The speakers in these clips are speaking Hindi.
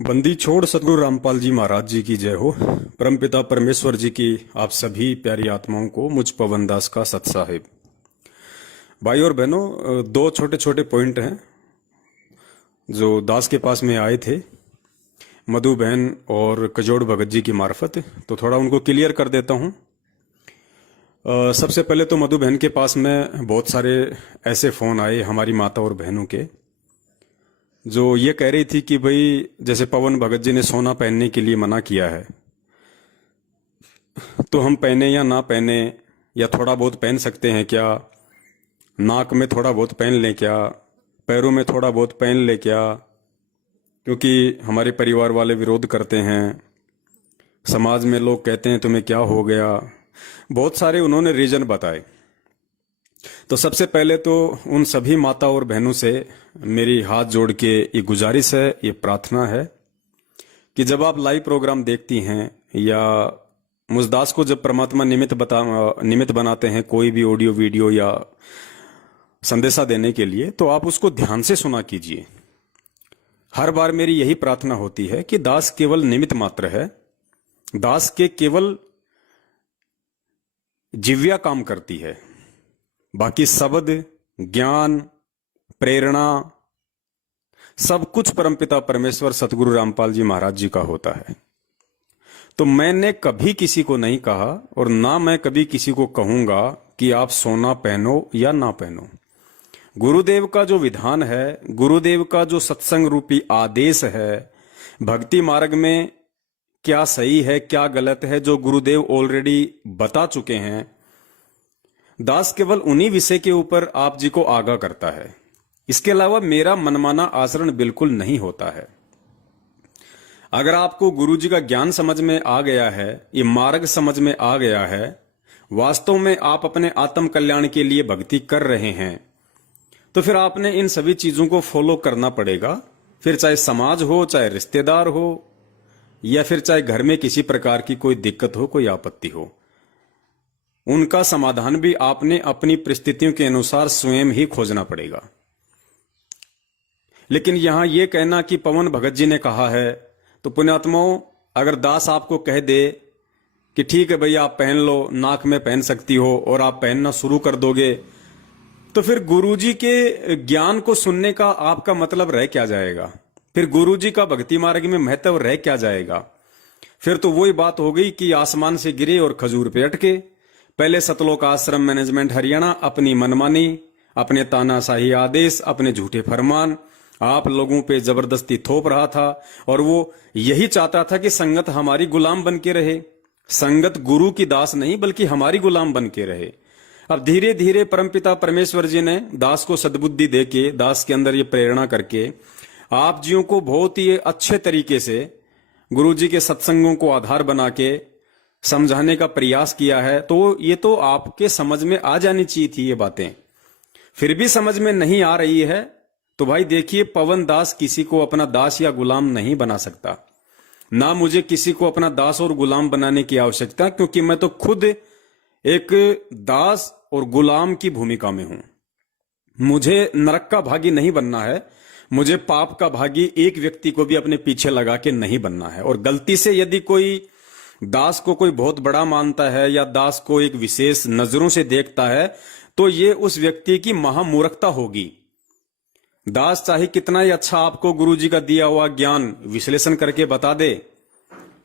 बंदी छोड़ सतगुरु रामपाल जी महाराज जी की जय हो। परमपिता परमेश्वर जी की आप सभी प्यारी आत्माओं को मुझ पवन दास का सत साहिब। भाई और बहनों, दो छोटे छोटे पॉइंट हैं जो दास के पास में आए थे मधु बहन और कजोड़ भगत जी की मार्फत, तो थोड़ा उनको क्लियर कर देता हूं। सबसे पहले तो मधु बहन के पास में बहुत सारे ऐसे फोन आए हमारी माता और बहनों के, जो ये कह रही थी कि भाई जैसे पवन भगत जी ने सोना पहनने के लिए मना किया है, तो हम पहने या ना पहने, या थोड़ा बहुत पहन सकते हैं क्या, नाक में थोड़ा बहुत पहन लें क्या, पैरों में थोड़ा बहुत पहन ले क्या, क्योंकि हमारे परिवार वाले विरोध करते हैं, समाज में लोग कहते हैं तुम्हें क्या हो गया। बहुत सारे उन्होंने रीजन बताए। तो सबसे पहले तो उन सभी माता और बहनों से मेरी हाथ जोड़ के ये गुजारिश है, ये प्रार्थना है कि जब आप लाइव प्रोग्राम देखती हैं या मुझदास को जब परमात्मा निमित्त बनाते हैं कोई भी ऑडियो वीडियो या संदेशा देने के लिए, तो आप उसको ध्यान से सुना कीजिए। हर बार मेरी यही प्रार्थना होती है कि दास केवल निमित्त मात्र है, दास के केवल जिव्या काम करती है, बाकी शब्द, ज्ञान, प्रेरणा सब कुछ परमपिता परमेश्वर सतगुरु रामपाल जी महाराज जी का होता है। तो मैंने कभी किसी को नहीं कहा और ना मैं कभी किसी को कहूंगा कि आप सोना पहनो या ना पहनो। गुरुदेव का जो विधान है, गुरुदेव का जो सत्संग रूपी आदेश है, भक्ति मार्ग में क्या सही है क्या गलत है, जो गुरुदेव ऑलरेडी बता चुके हैं, दास केवल उन्हीं विषय के ऊपर आप जी को आगाह करता है। इसके अलावा मेरा मनमाना आचरण बिल्कुल नहीं होता है। अगर आपको गुरु जी का ज्ञान समझ में आ गया है, ये मार्ग समझ में आ गया है, वास्तव में आप अपने आत्म कल्याण के लिए भक्ति कर रहे हैं, तो फिर आपने इन सभी चीजों को फॉलो करना पड़ेगा। फिर चाहे समाज हो, चाहे रिश्तेदार हो, या फिर चाहे घर में किसी प्रकार की कोई दिक्कत हो, कोई आपत्ति हो, उनका समाधान भी आपने अपनी परिस्थितियों के अनुसार स्वयं ही खोजना पड़ेगा। लेकिन यहां यह कहना कि पवन भगत जी ने कहा है, तो पुण्यात्माओं, अगर दास आपको कह दे कि ठीक है भैया आप पहन लो, नाक में पहन सकती हो, और आप पहनना शुरू कर दोगे, तो फिर गुरुजी के ज्ञान को सुनने का आपका मतलब रह क्या जाएगा? फिर गुरुजी का भक्ति मार्ग में महत्व रह क्या जाएगा? फिर तो वही बात हो गई कि आसमान से गिरे और खजूर पे अटके। पहले सतलोक आश्रम मैनेजमेंट हरियाणा अपनी मनमानी, अपने तानाशाही आदेश, अपने झूठे फरमान आप लोगों पे जबरदस्ती थोप रहा था, और वो यही चाहता था कि संगत हमारी गुलाम बन के रहे। संगत गुरु की दास नहीं बल्कि हमारी गुलाम बन के रहे। अब धीरे धीरे परमपिता परमेश्वर जी ने दास को सद्बुद्धि देके, दास के अंदर ये प्रेरणा करके आप जियों को बहुत ही अच्छे तरीके से गुरु जी के सत्संगों को आधार बना के समझाने का प्रयास किया है। तो ये तो आपके समझ में आ जानी चाहिए थी ये बातें। फिर भी समझ में नहीं आ रही है तो भाई देखिए, पवन दास किसी को अपना दास या गुलाम नहीं बना सकता, ना मुझे किसी को अपना दास और गुलाम बनाने की आवश्यकता, क्योंकि मैं तो खुद एक दास और गुलाम की भूमिका में हूं। मुझे नरक का भागी नहीं बनना है, मुझे पाप का भागी एक व्यक्ति को भी अपने पीछे लगा के नहीं बनना है। और गलती से यदि कोई दास को कोई बहुत बड़ा मानता है या दास को एक विशेष नजरों से देखता है, तो ये उस व्यक्ति की महामूर्खता होगी। दास चाहे कितना ही अच्छा आपको गुरुजी का दिया हुआ ज्ञान विश्लेषण करके बता दे,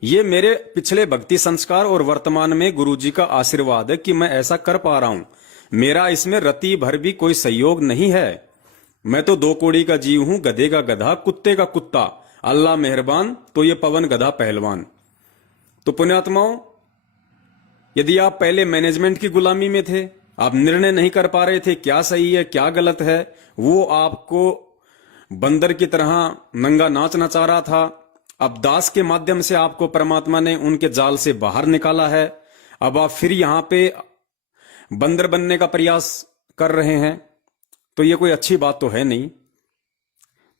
ये मेरे पिछले भक्ति संस्कार और वर्तमान में गुरुजी का आशीर्वाद है कि मैं ऐसा कर पा रहा हूं। मेरा इसमें रति भर भी कोई सहयोग नहीं है। मैं तो दो कोड़ी का जीव हूं, गधे का गधा, कुत्ते का कुत्ता। अल्लाह मेहरबान, तो ये पवन गधा पहलवान। तो पुण्यात्माओं, यदि आप पहले मैनेजमेंट की गुलामी में थे, आप निर्णय नहीं कर पा रहे थे क्या सही है क्या गलत है, वो आपको बंदर की तरह नंगा नाच नचा रहा था। अब दास के माध्यम से आपको परमात्मा ने उनके जाल से बाहर निकाला है। अब आप फिर यहां पे बंदर बनने का प्रयास कर रहे हैं, तो ये कोई अच्छी बात तो है नहीं।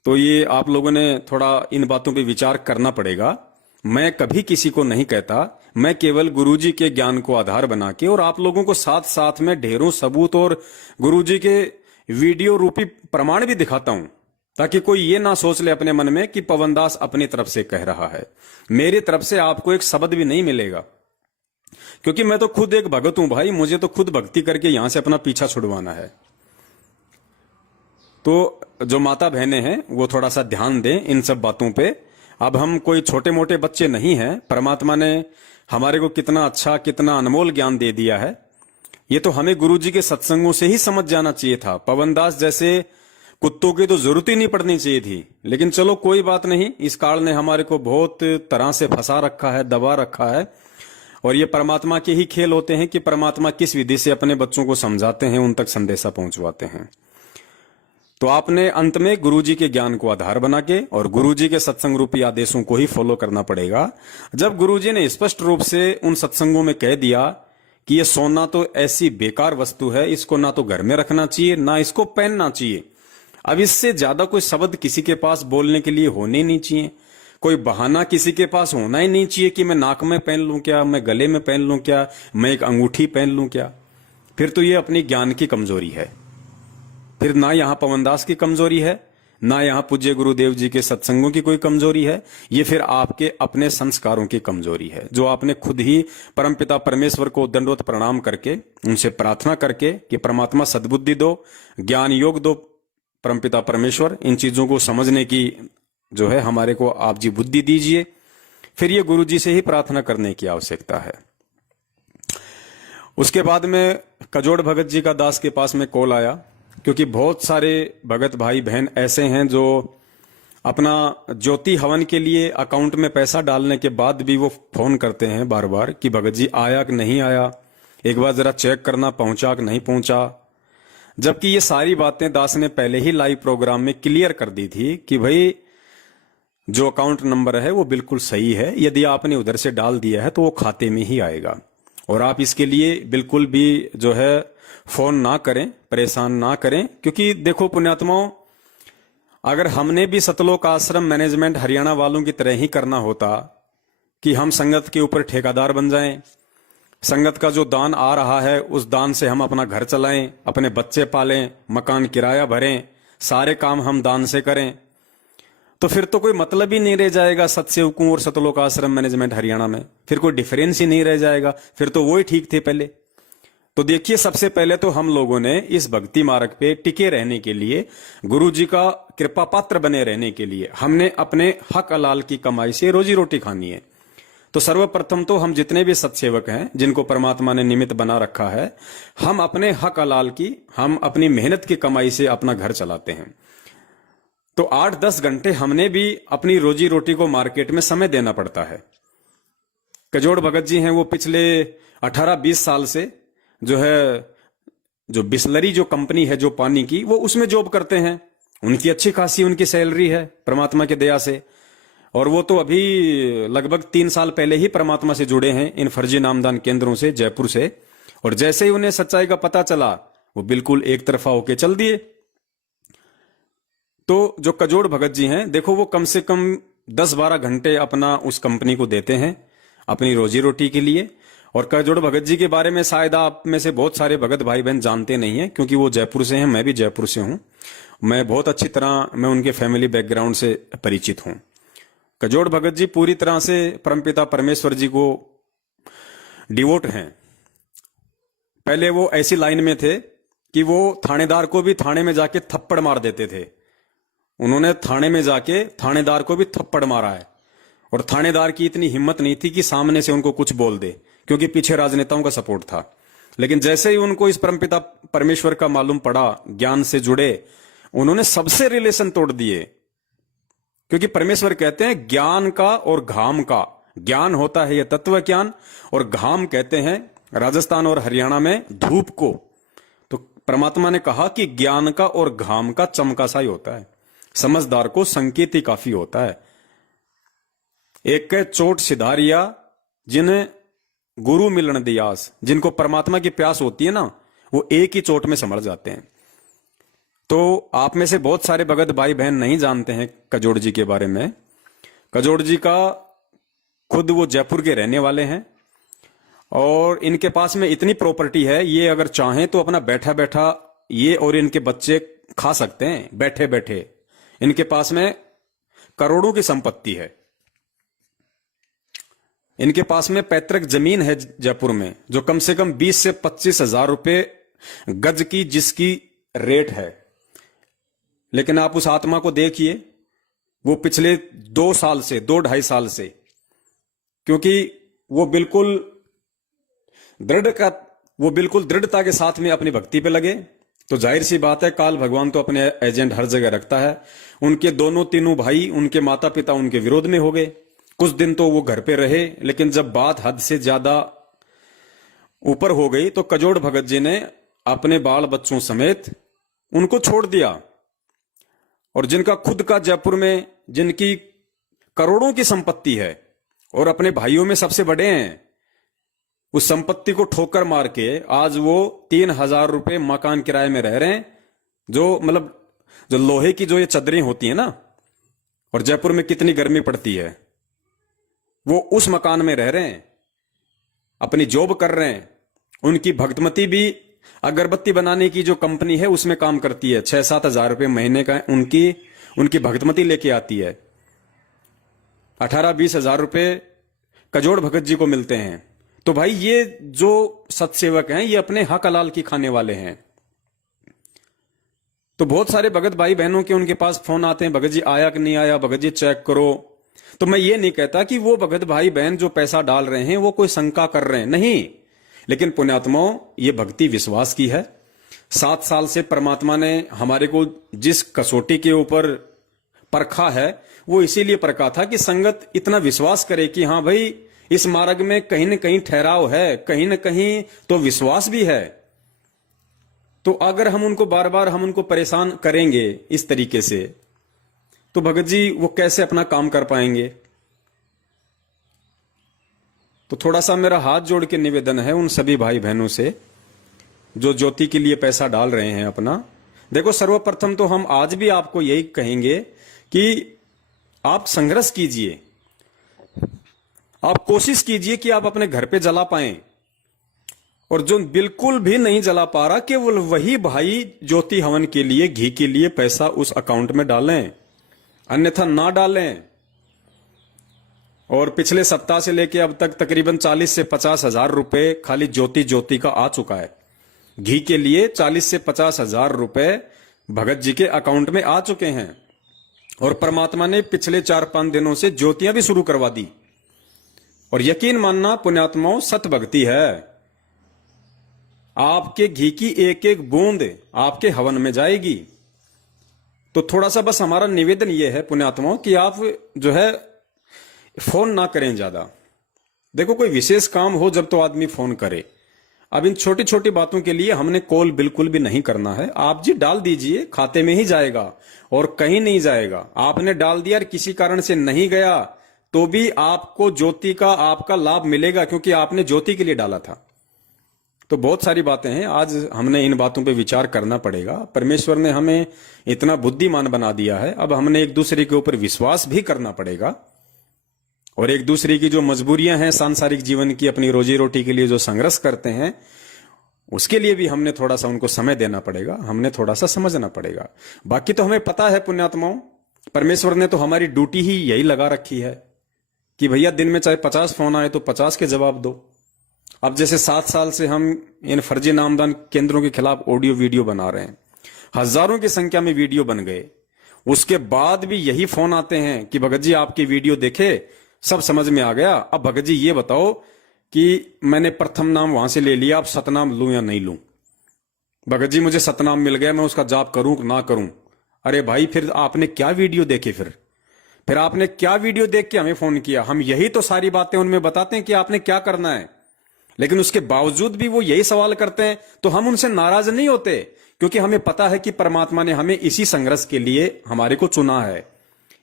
तो ये आप लोगों ने थोड़ा इन बातों पे विचार करना पड़ेगा। मैं कभी किसी को नहीं कहता, मैं केवल गुरुजी के ज्ञान को आधार बना के और आप लोगों को साथ साथ में ढेरों सबूत और गुरुजी के वीडियो रूपी प्रमाण भी दिखाता हूं ताकि कोई ये ना सोच ले अपने मन में कि पवनदास अपनी तरफ से कह रहा है। मेरी तरफ से आपको एक शब्द भी नहीं मिलेगा, क्योंकि मैं तो खुद एक भगत हूं भाई, मुझे तो खुद भक्ति करके यहां से अपना पीछा छुड़वाना है। तो जो माता बहनें हैं वो थोड़ा सा ध्यान दें इन सब बातों पे। अब हम कोई छोटे मोटे बच्चे नहीं हैं, परमात्मा ने हमारे को कितना अच्छा कितना अनमोल ज्ञान दे दिया है। ये तो हमें गुरुजी के सत्संगों से ही समझ जाना चाहिए था। पवनदास जैसे कुत्तों की तो जरूरत ही नहीं पड़नी चाहिए थी, लेकिन चलो कोई बात नहीं, इस काल ने हमारे को बहुत तरह से फंसा रखा है, दबा रखा है। और ये परमात्मा के ही खेल होते हैं कि परमात्मा किस विधि से अपने बच्चों को समझाते हैं, उन तक संदेशा पहुंचवाते हैं। तो आपने अंत में गुरुजी के ज्ञान को आधार बना के और गुरुजी के सत्संग रूपी आदेशों को ही फॉलो करना पड़ेगा। जब गुरुजी ने स्पष्ट रूप से उन सत्संगों में कह दिया कि ये सोना तो ऐसी बेकार वस्तु है, इसको ना तो घर में रखना चाहिए ना इसको पहनना चाहिए, अब इससे ज्यादा कोई शब्द किसी के पास बोलने के लिए होने ही नहीं चाहिए, कोई बहाना किसी के पास होना ही नहीं चाहिए कि मैं नाक में पहन लूं क्या, मैं गले में पहन लूं क्या, मैं एक अंगूठी पहन लूं क्या। फिर तो ये अपनी ज्ञान की कमजोरी है। फिर ना यहां पवनदास की कमजोरी है, ना यहां पूज्य गुरुदेव जी के सत्संगों की कोई कमजोरी है, ये फिर आपके अपने संस्कारों की कमजोरी है, जो आपने खुद ही परमपिता परमेश्वर को दंडवत प्रणाम करके उनसे प्रार्थना करके कि परमात्मा सद्बुद्धि दो, ज्ञान योग दो, परमपिता परमेश्वर इन चीजों को समझने की जो है हमारे को आप जी बुद्धि दीजिए। फिर ये गुरु जी से ही प्रार्थना करने की आवश्यकता है। उसके बाद में कजोड़ भगत जी का दास के पास में कॉल आया, क्योंकि बहुत सारे भगत भाई बहन ऐसे हैं जो अपना ज्योति हवन के लिए अकाउंट में पैसा डालने के बाद भी वो फोन करते हैं बार बार कि भगत जी आया कि नहीं आया, एक बार जरा चेक करना पहुंचा कि नहीं पहुंचा। जबकि ये सारी बातें दास ने पहले ही लाइव प्रोग्राम में क्लियर कर दी थी कि भाई जो अकाउंट नंबर है वो बिल्कुल सही है, यदि आपने उधर से डाल दिया है तो वो खाते में ही आएगा, और आप इसके लिए बिल्कुल भी जो है फोन ना करें, परेशान ना करें। क्योंकि देखो पुण्यात्माओं, अगर हमने भी सतलोक आश्रम मैनेजमेंट हरियाणा वालों की तरह ही करना होता कि हम संगत के ऊपर ठेकेदार बन जाएं, संगत का जो दान आ रहा है उस दान से हम अपना घर चलाएं, अपने बच्चे पालें, मकान किराया भरें, सारे काम हम दान से करें, तो फिर तो कोई मतलब ही नहीं रह जाएगा सतसेवकों और सतलोक आश्रम मैनेजमेंट हरियाणा में, फिर कोई डिफरेंस ही नहीं रह जाएगा, फिर तो वो ही ठीक थे पहले। तो देखिए, सबसे पहले तो हम लोगों ने इस भक्ति मार्ग पे टिके रहने के लिए, गुरु जी का कृपा पात्र बने रहने के लिए हमने अपने हक हलाल की कमाई से रोजी रोटी खानी है। तो सर्वप्रथम तो हम जितने भी सत्सेवक हैं जिनको परमात्मा ने निमित्त बना रखा है, हम अपने हक हलाल की, हम अपनी मेहनत की कमाई से अपना घर चलाते हैं। तो 8-10 घंटे हमने भी अपनी रोजी रोटी को मार्केट में समय देना पड़ता है। कजोड़ भगत जी हैं, वो पिछले 18-20 साल से जो है, जो बिस्लरी जो कंपनी है जो पानी की, वो उसमें जॉब करते हैं। उनकी अच्छी खासी उनकी सैलरी है परमात्मा की दया से, और वो तो अभी लगभग 3 साल पहले ही परमात्मा से जुड़े हैं इन फर्जी नामदान केंद्रों से, जयपुर से। और जैसे ही उन्हें सच्चाई का पता चला वो बिल्कुल एक तरफा होके चल दिए। तो जो कजोड़ भगत जी हैं, देखो वो कम से कम 10-12 घंटे अपना उस कंपनी को देते हैं अपनी रोजी रोटी के लिए। और कजोड़ भगत जी के बारे में शायद आप में से बहुत सारे भगत भाई बहन जानते नहीं हैं, क्योंकि वो जयपुर से हैं, मैं भी जयपुर से हूं। मैं बहुत अच्छी तरह मैं उनके फैमिली बैकग्राउंड से परिचित हूं। कजोड़ भगत जी पूरी तरह से परमपिता परमेश्वर जी को डिवोट हैं। पहले वो ऐसी लाइन में थे कि वो थानेदार को भी थाने में जाके थप्पड़ मार देते थे। उन्होंने थाने में जाके थानेदार को भी थप्पड़ मारा है, और थानेदार की इतनी हिम्मत नहीं थी कि सामने से उनको कुछ बोल दे, क्योंकि पीछे राजनेताओं का सपोर्ट था। लेकिन जैसे ही उनको इस परमपिता परमेश्वर का मालूम पड़ा, ज्ञान से जुड़े, उन्होंने सबसे रिलेशन तोड़ दिए। क्योंकि परमेश्वर कहते हैं ज्ञान का और घाम का, ज्ञान होता है यह तत्व ज्ञान, और घाम कहते हैं राजस्थान और हरियाणा में धूप को। तो परमात्मा ने कहा कि ज्ञान का और घाम का चमका सा ही होता है, समझदार को संकेत ही काफी होता है। एक के चोट सिधारिया जिन्हें गुरु मिलन दियास, जिनको परमात्मा की प्यास होती है ना, वो एक ही चोट में समझ जाते हैं। तो आप में से बहुत सारे भगत भाई बहन नहीं जानते हैं कजोड़ जी के बारे में। कजोड़ जी का खुद वो जयपुर के रहने वाले हैं, और इनके पास में इतनी प्रॉपर्टी है, ये अगर चाहें तो अपना बैठा बैठा ये और इनके बच्चे खा सकते हैं बैठे बैठे। इनके पास में करोड़ों की संपत्ति है। इनके पास में पैतृक जमीन है जयपुर में, जो कम से कम 20 से 25 हजार रुपए गज की जिसकी रेट है। लेकिन आप उस आत्मा को देखिए, वो पिछले 2 साल से 2-2.5 साल से, क्योंकि वो बिल्कुल दृढ़ता के साथ में अपनी भक्ति पे लगे, तो जाहिर सी बात है काल भगवान तो अपने एजेंट हर जगह रखता है। उनके दोनों तीनों भाई, उनके माता पिता उनके विरोध में हो गए। कुछ दिन तो वो घर पे रहे, लेकिन जब बात हद से ज्यादा ऊपर हो गई तो कजोड़ भगत जी ने अपने बाल बच्चों समेत उनको छोड़ दिया। और जिनका खुद का जयपुर में, जिनकी करोड़ों की संपत्ति है और अपने भाइयों में सबसे बड़े हैं, उस संपत्ति को ठोकर मार के आज वो 3,000 रुपए मकान किराए में रह रहे हैं। जो लोहे की जो ये चदरें होती है ना, और जयपुर में कितनी गर्मी पड़ती है, वो उस मकान में रह रहे हैं, अपनी जॉब कर रहे हैं। उनकी भक्तमती भी अगरबत्ती बनाने की जो कंपनी है उसमें काम करती है। 6-7 हजार रुपए महीने का उनकी भक्तमती लेके आती है। 18-20 हजार रुपए कजोड़ भगत जी को मिलते हैं। तो भाई ये जो सत्सेवक हैं, ये अपने हक हलाल की खाने वाले हैं। तो बहुत सारे भगत भाई बहनों के उनके पास फोन आते हैं, भगत जी आया कि नहीं आया, भगत जी चेक करो। तो मैं ये नहीं कहता कि वो भगत भाई बहन जो पैसा डाल रहे हैं वो कोई शंका कर रहे हैं, नहीं। लेकिन पुण्यात्माओं, ये भक्ति विश्वास की है। 7 साल से परमात्मा ने हमारे को जिस कसौटी के ऊपर परखा है, वो इसीलिए परखा था कि संगत इतना विश्वास करे कि हाँ भाई, इस मार्ग में कहीं न कहीं ठहराव है, कहीं न कहीं तो विश्वास भी है। तो अगर हम उनको बार बार परेशान करेंगे इस तरीके से, तो भगत जी वो कैसे अपना काम कर पाएंगे। तो थोड़ा सा मेरा हाथ जोड़ के निवेदन है उन सभी भाई बहनों से जो ज्योति के लिए पैसा डाल रहे हैं अपना। देखो, सर्वप्रथम तो हम आज भी आपको यही कहेंगे कि आप संघर्ष कीजिए, आप कोशिश कीजिए कि आप अपने घर पे जला पाएं। और जो बिल्कुल भी नहीं जला पा रहा, केवल वही भाई ज्योति हवन के लिए, घी के लिए पैसा उस अकाउंट में डालें, अन्यथा ना डालें। और पिछले सप्ताह से लेकर अब तक तकरीबन 40 से 50 हजार रुपए खाली ज्योति का आ चुका है। घी के लिए 40 से 50 हजार रुपए भगत जी के अकाउंट में आ चुके हैं। और परमात्मा ने पिछले 4-5 दिनों से ज्योतियां भी शुरू करवा दी। और यकीन मानना पुण्यात्माओं, सत भक्ति है। आपके घी की एक एक बूंद आपके हवन में जाएगी। तो थोड़ा सा बस हमारा निवेदन यह है पुण्यात्माओं कि आप जो है फोन ना करें ज्यादा। देखो, कोई विशेष काम हो जब तो आदमी फोन करे। अब इन छोटी छोटी बातों के लिए हमने कॉल बिल्कुल भी नहीं करना है। आप जी डाल दीजिए, खाते में ही जाएगा और कहीं नहीं जाएगा। आपने डाल दिया और किसी कारण से नहीं गया तो भी आपको ज्योति का आपका लाभ मिलेगा, क्योंकि आपने ज्योति के लिए डाला था। तो बहुत सारी बातें हैं, आज हमने इन बातों पे विचार करना पड़ेगा। परमेश्वर ने हमें इतना बुद्धिमान बना दिया है, अब हमने एक दूसरे के ऊपर विश्वास भी करना पड़ेगा। और एक दूसरे की जो मजबूरियां हैं सांसारिक जीवन की, अपनी रोजी रोटी के लिए जो संघर्ष करते हैं, उसके लिए भी हमने थोड़ा सा उनको समय देना पड़ेगा, हमने थोड़ा सा समझना पड़ेगा। बाकी तो हमें पता है पुण्यात्माओं, परमेश्वर ने तो हमारी ड्यूटी ही यही लगा रखी है कि भैया दिन में चाहे 50 फोन आए तो 50 के जवाब दो। अब जैसे 7 साल से हम इन फर्जी नामदान केंद्रों के खिलाफ ऑडियो वीडियो बना रहे हैं, हजारों की संख्या में वीडियो बन गए, उसके बाद भी यही फोन आते हैं कि भगत जी आपकी वीडियो देखे, सब समझ में आ गया। अब भगत जी ये बताओ कि मैंने प्रथम नाम वहां से ले लिया, अब सतनाम लूं या नहीं लूं। भगत जी मुझे सतनाम मिल गया, मैं उसका जाप करूं ना करूं। अरे भाई, फिर आपने क्या वीडियो देखे, फिर आपने क्या वीडियो देख के हमें फोन किया। हम यही तो सारी बातें उनमें बताते हैं कि आपने क्या करना है, लेकिन उसके बावजूद भी वो यही सवाल करते हैं। तो हम उनसे नाराज नहीं होते, क्योंकि हमें पता है कि परमात्मा ने हमें इसी संघर्ष के लिए हमारे को चुना है,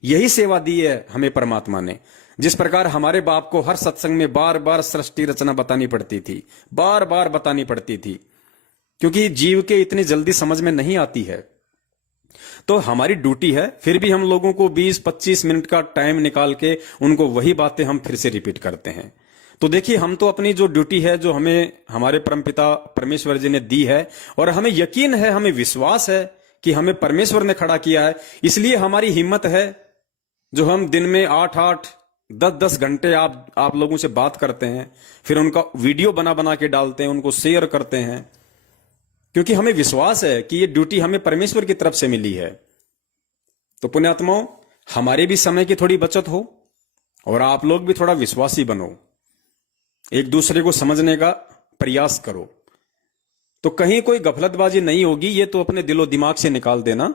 यही सेवा दी है हमें परमात्मा ने। जिस प्रकार हमारे बाप को हर सत्संग में बार बार सृष्टि रचना बतानी पड़ती थी, बार बार बतानी पड़ती थी, क्योंकि जीव के इतनी जल्दी समझ में नहीं आती है। तो हमारी ड्यूटी है, फिर भी हम लोगों को 20-25 मिनट का टाइम निकाल के उनको वही बातें हम फिर से रिपीट करते हैं। तो देखिए, हम तो अपनी जो ड्यूटी है, जो हमें हमारे परमपिता परमेश्वर जी ने दी है, और हमें यकीन है, हमें विश्वास है कि हमें परमेश्वर ने खड़ा किया है। इसलिए हमारी हिम्मत है जो हम दिन में 8-8 10-10 घंटे आप लोगों से बात करते हैं, फिर उनका वीडियो बना बना के डालते हैं, उनको शेयर करते हैं, क्योंकि हमें विश्वास है कि ये ड्यूटी हमें परमेश्वर की तरफ से मिली है। तो पुण्यात्माओं, हमारे भी समय की थोड़ी बचत हो और आप लोग भी थोड़ा विश्वासी बनो, एक दूसरे को समझने का प्रयास करो। तो कहीं कोई गफलतबाजी नहीं होगी, ये तो अपने दिलो दिमाग से निकाल देना।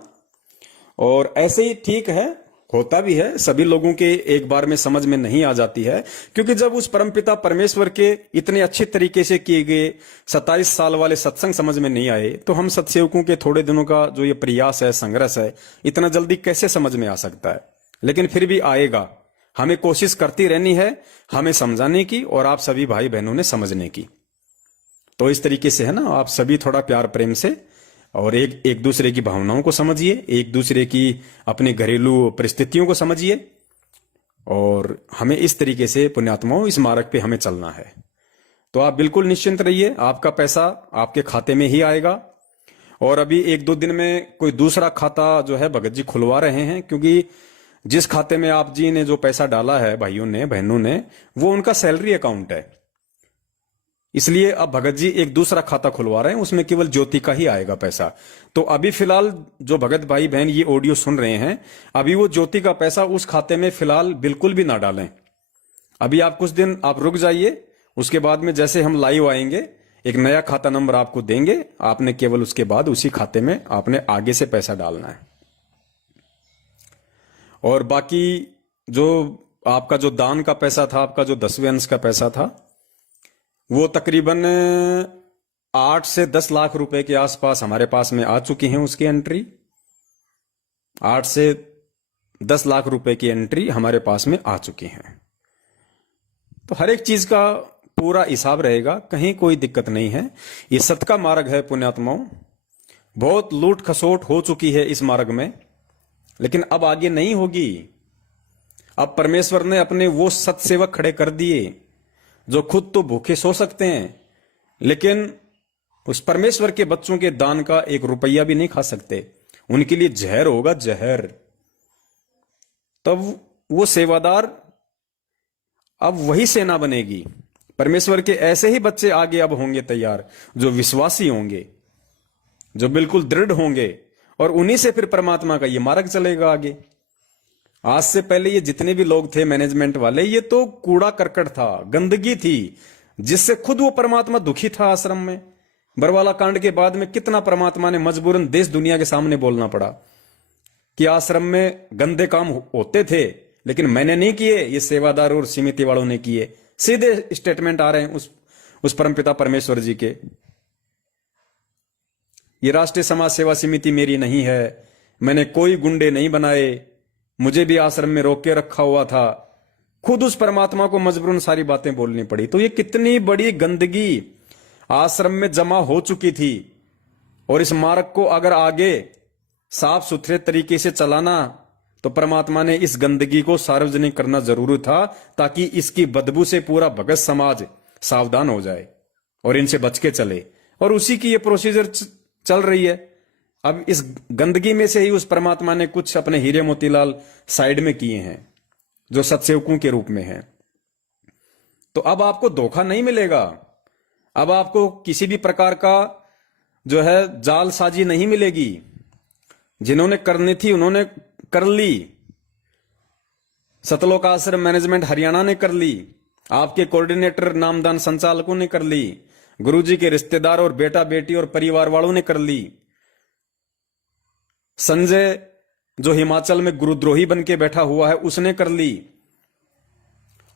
और ऐसे ही ठीक है, होता भी है, सभी लोगों के एक बार में समझ में नहीं आ जाती है, क्योंकि जब उस परमपिता परमेश्वर के इतने अच्छे तरीके से किए गए 27 साल वाले सत्संग समझ में नहीं आए, तो हम सत्सेवकों के थोड़े दिनों का जो ये प्रयास है, संघर्ष है, इतना जल्दी कैसे समझ में आ सकता है। लेकिन फिर भी आएगा। हमें कोशिश करती रहनी है, हमें समझाने की और आप सभी भाई बहनों ने समझने की। तो इस तरीके से है ना, आप सभी थोड़ा प्यार प्रेम से और एक दूसरे की भावनाओं को समझिए, एक दूसरे की अपने घरेलू परिस्थितियों को समझिए, और हमें इस तरीके से पुण्यात्माओं इस मार्ग पे हमें चलना है। तो आप बिल्कुल निश्चिंत रहिए, आपका पैसा आपके खाते में ही आएगा। और अभी 1-2 दिन में कोई दूसरा खाता जो है भगत जी खुलवा रहे हैं, क्योंकि जिस खाते में आप जी ने जो पैसा डाला है भाइयों ने बहनों ने, वो उनका सैलरी अकाउंट है। इसलिए अब भगत जी एक दूसरा खाता खुलवा रहे हैं, उसमें केवल ज्योति का ही आएगा पैसा। तो अभी फिलहाल जो भगत भाई बहन ये ऑडियो सुन रहे हैं, अभी वो ज्योति का पैसा उस खाते में फिलहाल बिल्कुल भी ना डालें। अभी आप कुछ दिन आप रुक जाइए, उसके बाद में जैसे हम लाइव आएंगे एक नया खाता नंबर आपको देंगे, आपने केवल उसके बाद उसी खाते में आपने आगे से पैसा डालना है। और बाकी जो आपका जो दान का पैसा था, आपका जो 10वें अंश का पैसा था, वो तकरीबन 8 से 10 लाख रुपए के आसपास हमारे पास में आ चुकी हैं। उसकी एंट्री 8 से 10 लाख रुपए की एंट्री हमारे पास में आ चुकी है। तो हर एक चीज का पूरा हिसाब रहेगा, कहीं कोई दिक्कत नहीं है। ये सत का मार्ग है पुण्यात्माओं। बहुत लूट खसोट हो चुकी है इस मार्ग में, लेकिन अब आगे नहीं होगी। अब परमेश्वर ने अपने वो सत्सेवक खड़े कर दिए जो खुद तो भूखे सो सकते हैं, लेकिन उस परमेश्वर के बच्चों के दान का 1 रुपया भी नहीं खा सकते। उनके लिए जहर होगा, जहर। तब वो सेवादार, अब वही सेना बनेगी। परमेश्वर के ऐसे ही बच्चे आगे अब होंगे तैयार, जो विश्वासी होंगे, जो बिल्कुल दृढ़ होंगे, और उन्हीं से फिर परमात्मा का ये मार्ग चलेगा आगे। आज से पहले ये जितने भी लोग थे मैनेजमेंट वाले, ये तो कूड़ा करकट था, गंदगी थी, जिससे खुद वो परमात्मा दुखी था आश्रम में। बरवाला कांड के बाद में कितना परमात्मा ने मजबूरन देश दुनिया के सामने बोलना पड़ा कि आश्रम में गंदे काम होते थे, लेकिन मैंने नहीं किए, ये सेवादार और समिति वालों ने किए। सीधे स्टेटमेंट आ रहे हैं उस परमपिता परमेश्वर जी के। ये राष्ट्रीय समाज सेवा समिति मेरी नहीं है, मैंने कोई गुंडे नहीं बनाए, मुझे भी आश्रम में रोक के रखा हुआ था। खुद उस परमात्मा को मजबूरन सारी बातें बोलनी पड़ी। तो ये कितनी बड़ी गंदगी आश्रम में जमा हो चुकी थी, और इस मार्ग को अगर आगे साफ सुथरे तरीके से चलाना, तो परमात्मा ने इस गंदगी को सार्वजनिक करना जरूरी था, ताकि इसकी बदबू से पूरा भगत समाज सावधान हो जाए और इनसे बच के चले। और उसी की ये प्रोसीजर चल रही है। अब इस गंदगी में से ही उस परमात्मा ने कुछ अपने हीरे मोतीलाल साइड में किए हैं, जो सत्सेवकों के रूप में हैं। तो अब आपको धोखा नहीं मिलेगा, अब आपको किसी भी प्रकार का जो है जालसाजी नहीं मिलेगी। जिन्होंने करनी थी उन्होंने कर ली। सतलोक आश्रम मैनेजमेंट हरियाणा ने कर ली, आपके कोऑर्डिनेटर नामदान संचालकों ने कर ली, गुरुजी के रिश्तेदार और बेटा बेटी और परिवार वालों ने कर ली। संजय जो हिमाचल में गुरुद्रोही बन के बैठा हुआ है, उसने कर ली।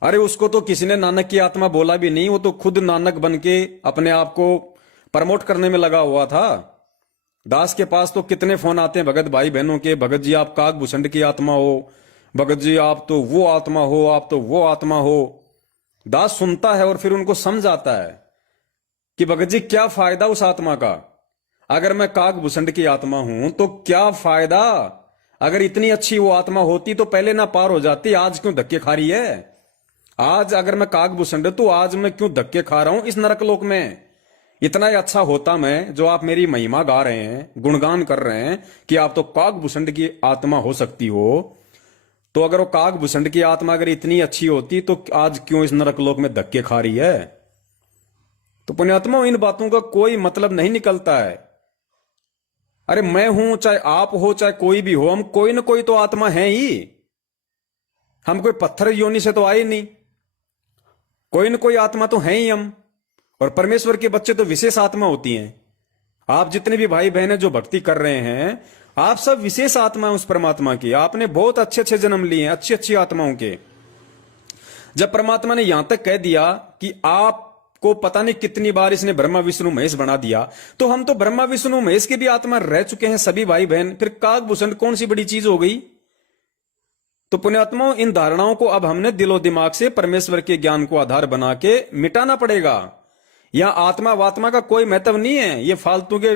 अरे उसको तो किसी ने नानक की आत्मा बोला भी नहीं, वो तो खुद नानक बन के अपने आप को प्रमोट करने में लगा हुआ था। दास के पास तो कितने फोन आते हैं भगत भाई बहनों के, भगत जी आप काग भूषण की आत्मा हो, भगत जी आप तो वो आत्मा हो, आप तो वो आत्मा हो। दास सुनता है और फिर उनको समझ आता है कि भगत जी क्या फायदा उस आत्मा का। अगर मैं काग भूषण की आत्मा हूं तो क्या फायदा, अगर इतनी अच्छी वो आत्मा होती तो पहले ना पार हो जाती, आज क्यों धक्के खा रही है। आज अगर मैं काग भूषण तो आज मैं क्यों धक्के खा रहा हूं इस नरक लोक में। इतना ही अच्छा होता मैं जो आप मेरी महिमा गा रहे हैं, गुणगान कर रहे हैं कि आप तो काकभूषण की आत्मा हो सकती हो। तो अगर वो काकभूषण की आत्मा अगर इतनी अच्छी होती तो आज क्यों इस नरकलोक में धक्के खा रही है? तो पुण्यात्मा, इन बातों का कोई मतलब नहीं निकलता है। अरे मैं हूं, चाहे आप हो, चाहे कोई भी हो, हम कोई ना कोई तो आत्मा है ही। हम कोई पत्थर योनि से तो आए नहीं, कोई ना कोई आत्मा तो है ही हम। और परमेश्वर के बच्चे तो विशेष आत्मा होती हैं। आप जितने भी भाई बहन जो भक्ति कर रहे हैं, आप सब विशेष आत्मा उस परमात्मा की। आपने बहुत अच्छे अच्छे जन्म लिए हैं, अच्छी अच्छी आत्माओं के। जब परमात्मा ने यहां तक कह दिया कि आपको पता नहीं कितनी बार इसने ब्रह्मा विष्णु महेश बना दिया, तो हम तो ब्रह्मा विष्णु महेश की भी आत्मा रह चुके हैं सभी भाई बहन। फिर काकभूषण कौन सी बड़ी चीज हो गई? तो पुण्यात्माओं, इन धारणाओं को अब हमने दिलो दिमाग से परमेश्वर के ज्ञान को आधार बना के मिटाना पड़ेगा। यहां आत्मा वात्मा का कोई महत्व नहीं है। ये फालतू के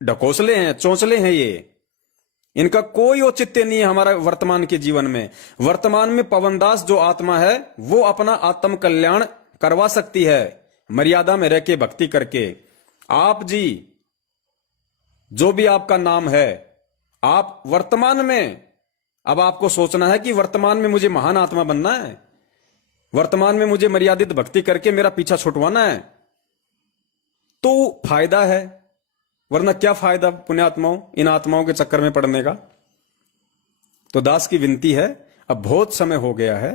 ढकोसले हैं, चौंचले हैं। ये इनका कोई औचित्य नहीं है हमारा वर्तमान के जीवन में। वर्तमान में पवनदास जो आत्मा है वो अपना आत्म कल्याण करवा सकती है, मर्यादा में रह के भक्ति करके। आप जी, जो भी आपका नाम है, आप वर्तमान में अब आपको सोचना है कि वर्तमान में मुझे महान आत्मा बनना है, वर्तमान में मुझे मर्यादित भक्ति करके मेरा पीछा छुटवाना है, तो फायदा है। वरना क्या फायदा पुण्यात्माओं इन आत्माओं के चक्कर में पड़ने का? तो दास की विनती है, अब बहुत समय हो गया है।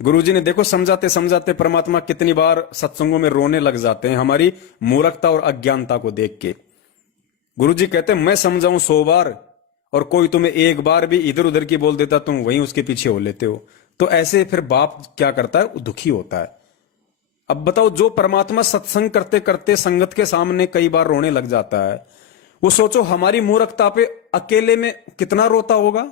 गुरुजी ने देखो समझाते समझाते परमात्मा कितनी बार सत्संगों में रोने लग जाते हैं हमारी मूर्खता और अज्ञानता को देख के। गुरुजी कहते हैं मैं समझाऊं 100 बार और कोई तुम्हें एक बार भी इधर उधर की बोल देता, तुम वहीं उसके पीछे हो लेते हो। तो ऐसे फिर बाप क्या करता है? दुखी होता है। अब बताओ, जो परमात्मा सत्संग करते करते संगत के सामने कई बार रोने लग जाता है, वो सोचो हमारी मूर्खता पे अकेले में कितना रोता होगा।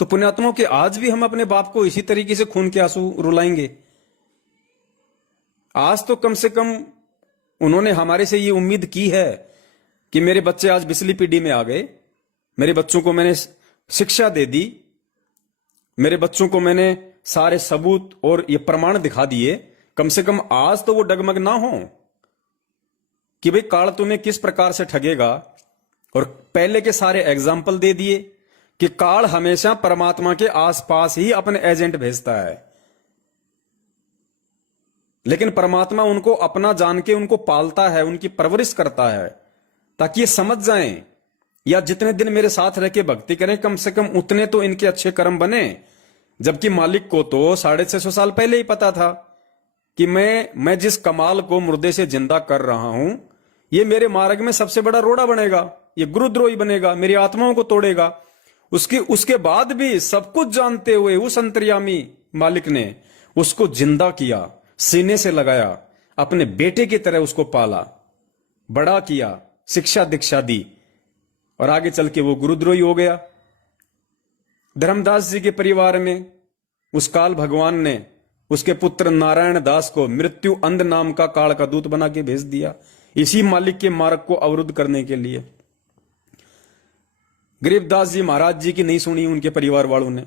तो पुण्यात्माओं के आज भी हम अपने बाप को इसी तरीके से खून के आंसू रुलाएंगे? आज तो कम से कम उन्होंने हमारे से ये उम्मीद की है कि मेरे बच्चे आज बिजली पीढ़ी में आ गए, मेरे बच्चों को मैंने शिक्षा दे दी, मेरे बच्चों को मैंने सारे सबूत और ये प्रमाण दिखा दिए। कम से कम आज तो वो डगमग ना हो कि भाई काल तुम्हें किस प्रकार से ठगेगा। और पहले के सारे एग्जाम्पल दे दिए कि काल हमेशा परमात्मा के आसपास ही अपने एजेंट भेजता है, लेकिन परमात्मा उनको अपना जान के उनको पालता है, उनकी परवरिश करता है, ताकि ये समझ जाएं या जितने दिन मेरे साथ रह के भक्ति करें कम से कम उतने तो इनके अच्छे कर्म बने। जबकि मालिक को तो 650 साल पहले ही पता था कि मैं जिस कमाल को मुर्दे से जिंदा कर रहा हूं, ये मेरे मार्ग में सबसे बड़ा रोड़ा बनेगा, ये गुरुद्रोही बनेगा, मेरी आत्माओं को तोड़ेगा। उसके बाद भी सब कुछ जानते हुए उस अंतर्यामी मालिक ने उसको जिंदा किया, सीने से लगाया, अपने बेटे की तरह उसको पाला, बड़ा किया, शिक्षा दीक्षा दी, और आगे चल के वो गुरुद्रोही हो गया। धर्मदास जी के परिवार में उस काल भगवान ने उसके पुत्र नारायण दास को मृत्यु अंध नाम का काल का दूत बना के भेज दिया, इसी मालिक के मार्ग को अवरुद्ध करने के लिए। गरीबदास जी महाराज जी की नहीं सुनी उनके परिवार वालों ने,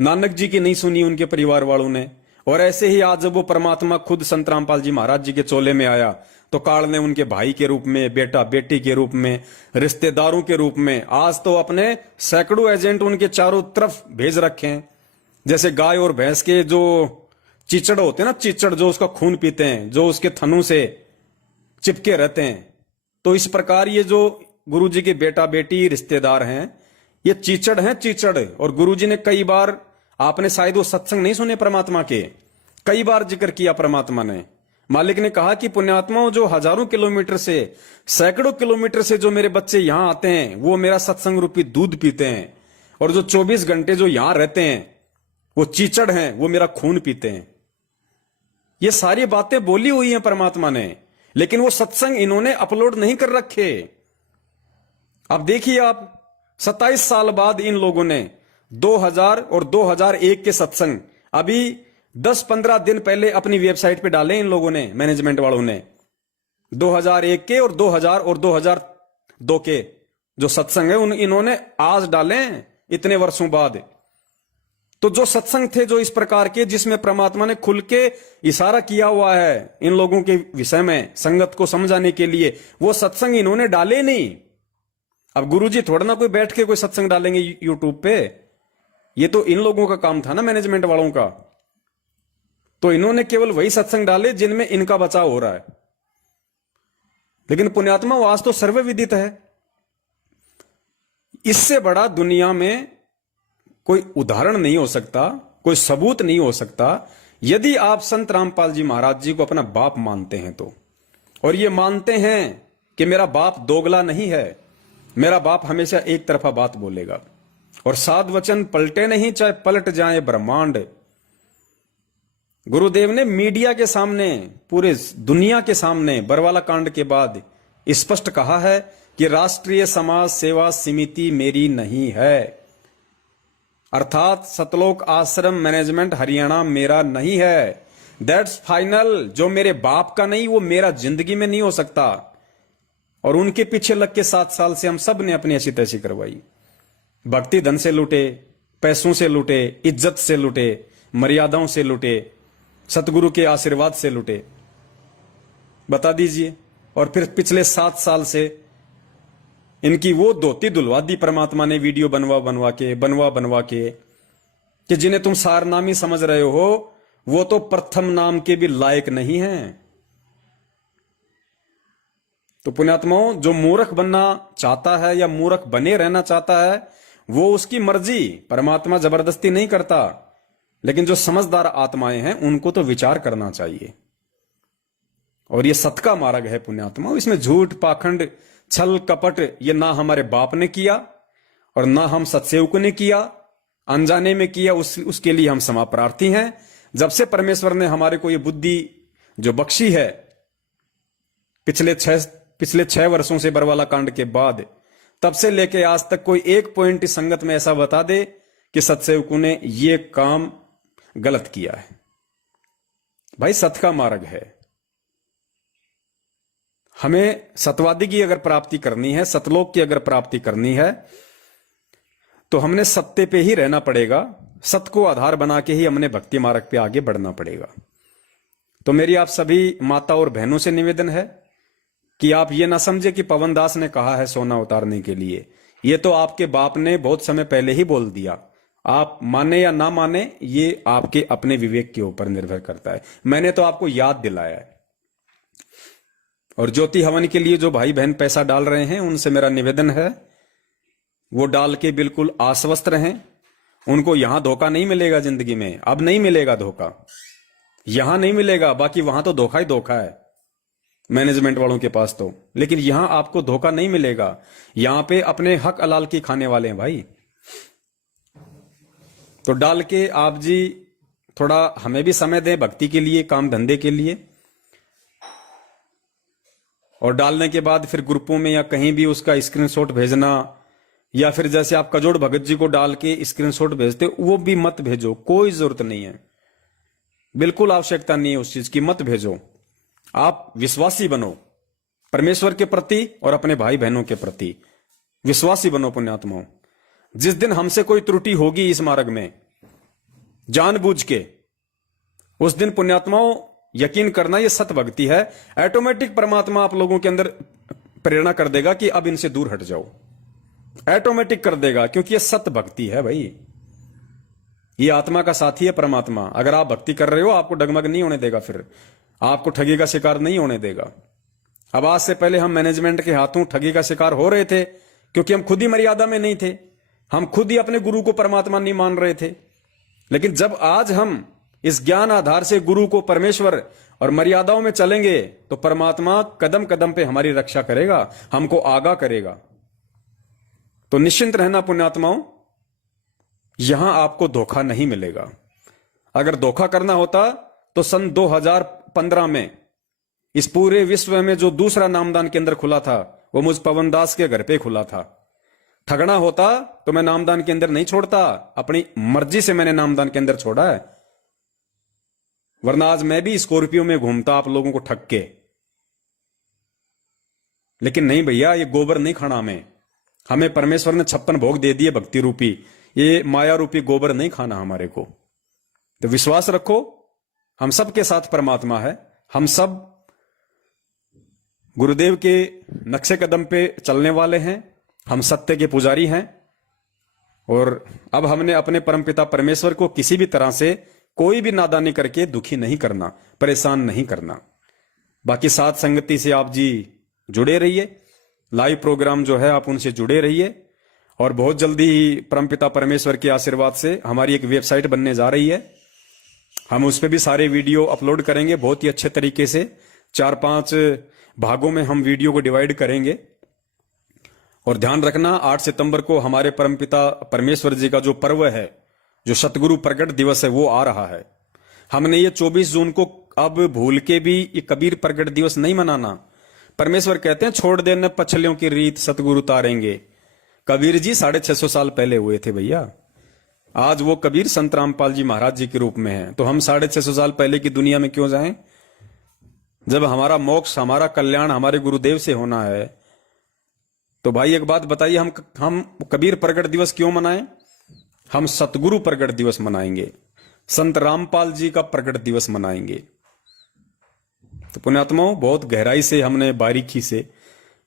नानक जी की नहीं सुनी उनके परिवार वालों ने। और ऐसे ही आज जब वो परमात्मा खुद संत रामपाल जी महाराज जी के चोले में आया तो काल ने उनके भाई के रूप में, बेटा बेटी के रूप में, रिश्तेदारों के रूप में आज तो अपने सैकड़ों एजेंट उनके चारों तरफ भेज रखे हैं। जैसे गाय और भैंस के जो चिचड़ होते हैं ना, चिचड़ जो उसका खून पीते हैं, जो उसके थनों से चिपके रहते हैं, तो इस प्रकार ये जो गुरुजी के बेटा बेटी रिश्तेदार हैं, ये चीचड़ हैं, चीचड़। और गुरुजी ने कई बार, आपने शायद वो सत्संग नहीं सुने परमात्मा के, कई बार जिक्र किया परमात्मा ने। मालिक ने कहा कि पुण्यात्माओं, जो हजारों किलोमीटर से, सैकड़ों किलोमीटर से जो मेरे बच्चे यहां आते हैं वो मेरा सत्संग रूपी दूध पीते हैं, और जो 24 घंटे जो यहां रहते हैं वो चीचड़ हैं, वो मेरा खून पीते हैं। ये सारी बातें बोली हुई हैं परमात्मा ने, लेकिन वो सत्संग इन्होंने अपलोड नहीं कर रखे। अब देखिए आप, 27 साल बाद इन लोगों ने 2000 और 2001 के सत्संग अभी 10-15 दिन पहले अपनी वेबसाइट पे डाले इन लोगों ने, मैनेजमेंट वालों ने। 2001 के और 2000 और 2002 के जो सत्संग है इन्होंने आज डाले इतने वर्षों बाद। तो जो सत्संग थे जो इस प्रकार के, जिसमें परमात्मा ने खुल के इशारा किया हुआ है इन लोगों के विषय में संगत को समझाने के लिए, वो सत्संग इन्होंने डाले नहीं। अब गुरुजी थोड़ा ना कोई बैठ के कोई सत्संग डालेंगे यूट्यूब पे, ये तो इन लोगों का काम था ना, मैनेजमेंट वालों का। तो इन्होंने केवल वही सत्संग डाले जिनमें इनका बचाव हो रहा है। लेकिन पुण्यात्मा वास तो सर्वविदित है, इससे बड़ा दुनिया में कोई उदाहरण नहीं हो सकता, कोई सबूत नहीं हो सकता, यदि आप संत रामपाल जी महाराज जी को अपना बाप मानते हैं तो, और ये मानते हैं कि मेरा बाप दोगला नहीं है, मेरा बाप हमेशा एक तरफा बात बोलेगा और साध वचन पलटे नहीं, चाहे पलट जाए ब्रह्मांड। गुरुदेव ने मीडिया के सामने, पूरे दुनिया के सामने बरवाला कांड के बाद स्पष्ट कहा है कि राष्ट्रीय समाज सेवा समिति मेरी नहीं है, अर्थात सतलोक आश्रम मैनेजमेंट हरियाणा मेरा नहीं है। That's final. जो मेरे बाप का नहीं वो मेरा जिंदगी में नहीं हो सकता। और उनके पीछे लग के 7 साल से हम सब ने अपनी ऐसी तैसी करवाई, भक्ति धन से लूटे, पैसों से लूटे, इज्जत से लूटे, मर्यादाओं से लूटे, सतगुरु के आशीर्वाद से लूटे, बता दीजिए। और फिर पिछले 7 साल से इनकी वो धोती दुलवा दी परमात्मा ने, वीडियो बनवा बनवा के कि जिन्हें तुम सारनामी समझ रहे हो वो तो प्रथम नाम के भी लायक नहीं हैं। तो पुण्यात्माओं, जो मूर्ख बनना चाहता है या मूर्ख बने रहना चाहता है वो उसकी मर्जी, परमात्मा जबरदस्ती नहीं करता। लेकिन जो समझदार आत्माएं हैं उनको तो विचार करना चाहिए। और ये सत का मार्ग है पुण्यात्मा, इसमें झूठ पाखंड छल कपट ये ना हमारे बाप ने किया और ना हम सत्सेवक ने किया, अनजाने में किया, उसके लिए हम क्षमा प्रार्थी हैं। जब से परमेश्वर ने हमारे को ये बुद्धि जो बख्शी है पिछले 6 वर्षों से बरवाला कांड के बाद, तब से लेके आज तक कोई एक पॉइंट इस संगत में ऐसा बता दे कि सत्सेवकों ने ये काम गलत किया है। भाई सत का मार्ग है, हमें सतवादी की अगर प्राप्ति करनी है, सतलोक की अगर प्राप्ति करनी है तो हमने सत्य पे ही रहना पड़ेगा, सत को आधार बना के ही हमने भक्ति मार्ग पे आगे बढ़ना पड़ेगा। तो मेरी आप सभी माता और बहनों से निवेदन है कि आप ये ना समझे कि पवन दास ने कहा है सोना उतारने के लिए, ये तो आपके बाप ने बहुत समय पहले ही बोल दिया। आप माने या ना माने ये आपके अपने विवेक के ऊपर निर्भर करता है। मैंने तो आपको याद दिलाया है। और ज्योति हवन के लिए जो भाई बहन पैसा डाल रहे हैं उनसे मेरा निवेदन है वो डाल के बिल्कुल आश्वस्त रहें। उनको यहां धोखा नहीं मिलेगा जिंदगी में, अब नहीं मिलेगा धोखा, यहां नहीं मिलेगा। बाकी वहां तो धोखा ही धोखा है मैनेजमेंट वालों के पास तो, लेकिन यहां आपको धोखा नहीं मिलेगा। यहां पे अपने हक हलाल की खाने वाले हैं भाई। तो डाल के आप जी थोड़ा हमें भी समय दें भक्ति के लिए, काम धंधे के लिए, और डालने के बाद फिर ग्रुपों में या कहीं भी उसका स्क्रीनशॉट भेजना, या फिर जैसे आप कजोड़ भगत जी को डाल के स्क्रीनशॉट भेजते वो भी मत भेजो, कोई जरूरत नहीं है, बिल्कुल आवश्यकता नहीं है उस चीज की, मत भेजो। आप विश्वासी बनो परमेश्वर के प्रति और अपने भाई बहनों के प्रति, विश्वासी बनो पुण्यात्माओं। जिस दिन हमसे कोई त्रुटि होगी इस मार्ग में जानबूझ के, उस दिन पुण्यात्माओं यकीन करना ये सत भक्ति है, ऑटोमेटिक परमात्मा आप लोगों के अंदर प्रेरणा कर देगा कि अब इनसे दूर हट जाओ, ऑटोमेटिक कर देगा, क्योंकि ये सत भक्ति है भाई। ये आत्मा का साथी है परमात्मा। अगर आप भक्ति कर रहे हो आपको डगमग नहीं होने देगा, फिर आपको ठगी का शिकार नहीं होने देगा। अब आज से पहले हम मैनेजमेंट के हाथों ठगी का शिकार हो रहे थे क्योंकि हम खुद ही मर्यादा में नहीं थे, हम खुद ही अपने गुरु को परमात्मा नहीं मान रहे थे। लेकिन जब आज हम इस ज्ञान आधार से गुरु को परमेश्वर और मर्यादाओं में चलेंगे तो परमात्मा कदम कदम पे हमारी रक्षा करेगा, हमको आगाह करेगा। तो निश्चिंत रहना पुण्यात्माओं, यहां आपको धोखा नहीं मिलेगा। अगर धोखा करना होता तो सन 2015 में इस पूरे विश्व में जो दूसरा नामदान केंद्र खुला था वो मुझ पवन दास के घर पे खुला था। ठगना होता तो मैं नामदान केंद्र नहीं छोड़ता, अपनी मर्जी से मैंने नामदान केंद्र छोड़ा है, वरना आज मैं भी स्कॉर्पियो में घूमता आप लोगों को ठग के। लेकिन नहीं भैया, ये गोबर नहीं खाना हमें परमेश्वर ने 56 भोग दे दिए भक्ति रूपी, ये माया रूपी गोबर नहीं खाना हमारे को। तो विश्वास रखो, हम सब के साथ परमात्मा है, हम सब गुरुदेव के नक्शे कदम पे चलने वाले हैं, हम सत्य के पुजारी हैं। और अब हमने अपने परमपिता परमेश्वर को किसी भी तरह से कोई भी नादानी करके दुखी नहीं करना, परेशान नहीं करना। बाकी साथ संगति से आप जी जुड़े रहिए, लाइव प्रोग्राम जो है आप उनसे जुड़े रहिए। और बहुत जल्दी ही परमपिता परमेश्वर के आशीर्वाद से हमारी एक वेबसाइट बनने जा रही है, हम उस पर भी सारे वीडियो अपलोड करेंगे बहुत ही अच्छे तरीके से। 4-5 भागों में हम वीडियो को डिवाइड करेंगे। और ध्यान रखना, 8 सितंबर को हमारे परमपिता परमेश्वर जी का जो पर्व है, जो सतगुरु प्रगट दिवस है, वो आ रहा है। हमने ये 24 जून को अब भूल के भी ये कबीर प्रगट दिवस नहीं मनाना। परमेश्वर कहते हैं छोड़ देने पछलियों की रीत सतगुरु तारेंगे। कबीर जी 650 साल पहले हुए थे भैया। आज वो कबीर संत रामपाल जी महाराज जी के रूप में हैं, तो हम 650 साल पहले की दुनिया में क्यों जाएं? जब हमारा मोक्ष, हमारा कल्याण हमारे गुरुदेव से होना है, तो भाई एक बात बताइए, हम कबीर प्रगट दिवस क्यों मनाएं? हम सतगुरु प्रगट दिवस मनाएंगे, संत रामपाल जी का प्रगट दिवस मनाएंगे। तो पुण्यात्माओं, बहुत गहराई से हमने बारीकी से,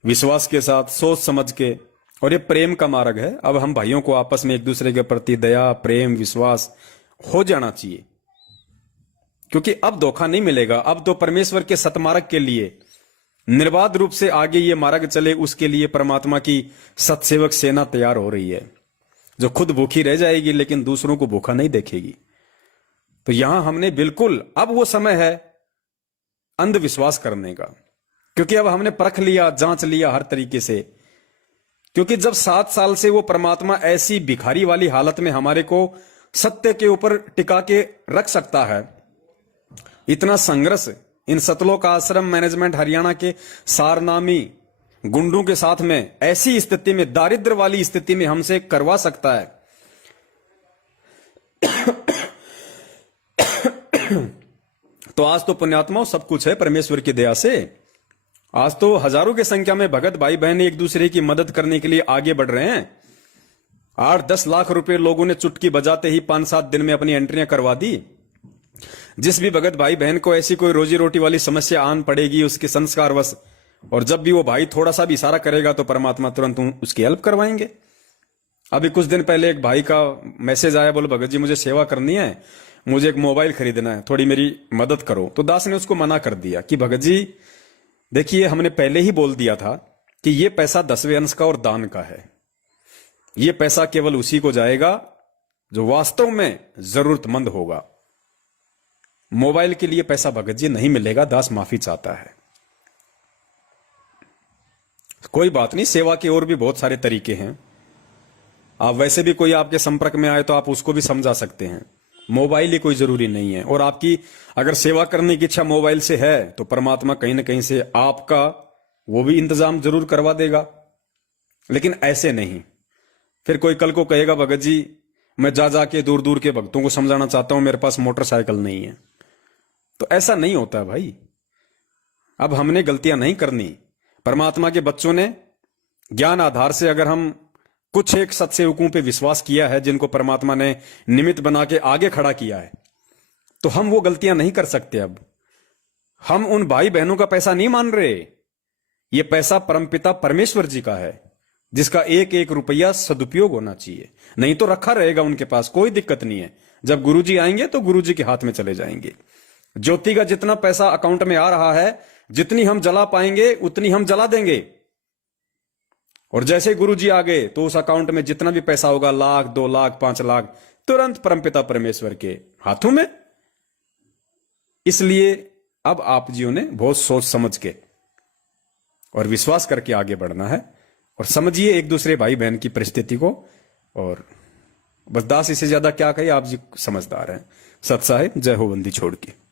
विश्वास के साथ, सोच समझ के, और ये प्रेम का मार्ग है। अब हम भाइयों को आपस में एक दूसरे के प्रति दया, प्रेम, विश्वास हो जाना चाहिए, क्योंकि अब धोखा नहीं मिलेगा। अब तो परमेश्वर के सतमार्ग के लिए निर्बाध रूप से आगे ये मार्ग चले, उसके लिए परमात्मा की सतसेवक सेना तैयार हो रही है, जो खुद भूखी रह जाएगी लेकिन दूसरों को भूखा नहीं देखेगी। तो यहां हमने बिल्कुल, अब वो समय है अंधविश्वास करने का, क्योंकि अब हमने परख लिया, जांच लिया हर तरीके से। क्योंकि जब 7 साल से वो परमात्मा ऐसी भिखारी वाली हालत में हमारे को सत्य के ऊपर टिका के रख सकता है, इतना संघर्ष इन सतलोक आश्रम मैनेजमेंट हरियाणा के सारनामी गुंडों के साथ में, ऐसी स्थिति में, दारिद्र वाली स्थिति में हमसे करवा सकता है, तो आज तो पुण्यात्माओं सब कुछ है परमेश्वर की दया से। आज तो हजारों की संख्या में भगत भाई बहन एक दूसरे की मदद करने के लिए आगे बढ़ रहे हैं। 8-10 लाख रुपए लोगों ने चुटकी बजाते ही 5-7 दिन में अपनी एंट्रियां करवा दी। जिस भी भगत भाई बहन को ऐसी कोई रोजी रोटी वाली समस्या आन पड़ेगी उसके संस्कारवश, और जब भी वो भाई थोड़ा सा भी इशारा करेगा तो परमात्मा तुरंत उसकी हेल्प करवाएंगे। अभी कुछ दिन पहले एक भाई का मैसेज आया, बोलो भगत जी मुझे सेवा करनी है, मुझे एक मोबाइल खरीदना है, थोड़ी मेरी मदद करो। तो दास ने उसको मना कर दिया कि भगत जी देखिए, हमने पहले ही बोल दिया था कि ये पैसा 10वें अंश का और दान का है। ये पैसा केवल उसी को जाएगा जो वास्तव में जरूरतमंद होगा। मोबाइल के लिए पैसा भगत जी नहीं मिलेगा, दास माफी चाहता है। कोई बात नहीं, सेवा के और भी बहुत सारे तरीके हैं। आप वैसे भी कोई आपके संपर्क में आए तो आप उसको भी समझा सकते हैं, मोबाइल ही कोई जरूरी नहीं है। और आपकी अगर सेवा करने की इच्छा मोबाइल से है तो परमात्मा कहीं ना कहीं से आपका वो भी इंतजाम जरूर करवा देगा, लेकिन ऐसे नहीं। फिर कोई कल को कहेगा भगत जी मैं जा जाके दूर दूर के भक्तों को समझाना चाहता हूं, मेरे पास मोटरसाइकिल नहीं है। तो ऐसा नहीं होता है भाई। अब हमने गलतियां नहीं करनी। परमात्मा के बच्चों ने ज्ञान आधार से अगर हम कुछ एक सत्सेवकों पे विश्वास किया है, जिनको परमात्मा ने निमित्त बना के आगे खड़ा किया है, तो हम वो गलतियां नहीं कर सकते। अब हम उन भाई बहनों का पैसा नहीं मान रहे। ये पैसा परमपिता परमेश्वर जी का है, जिसका एक एक रुपया सदुपयोग होना चाहिए, नहीं तो रखा रहेगा उनके पास, कोई दिक्कत नहीं है। जब गुरुजी आएंगे तो गुरुजी के हाथ में चले जाएंगे। ज्योति का जितना पैसा अकाउंट में आ रहा है, जितनी हम जला पाएंगे उतनी हम जला देंगे। और जैसे गुरुजी आ गए तो उस अकाउंट में जितना भी पैसा होगा, 1 लाख 2 लाख 5 लाख, तुरंत परमपिता परमेश्वर के हाथों में। इसलिए अब आप जियों ने बहुत सोच समझ के और विश्वास करके आगे बढ़ना है, और समझिए एक दूसरे भाई बहन की परिस्थिति को। और बस दास इससे ज्यादा क्या कहे, आप जी समझदार हैं। सत साहिब, जय हो बंदी छोड़ के।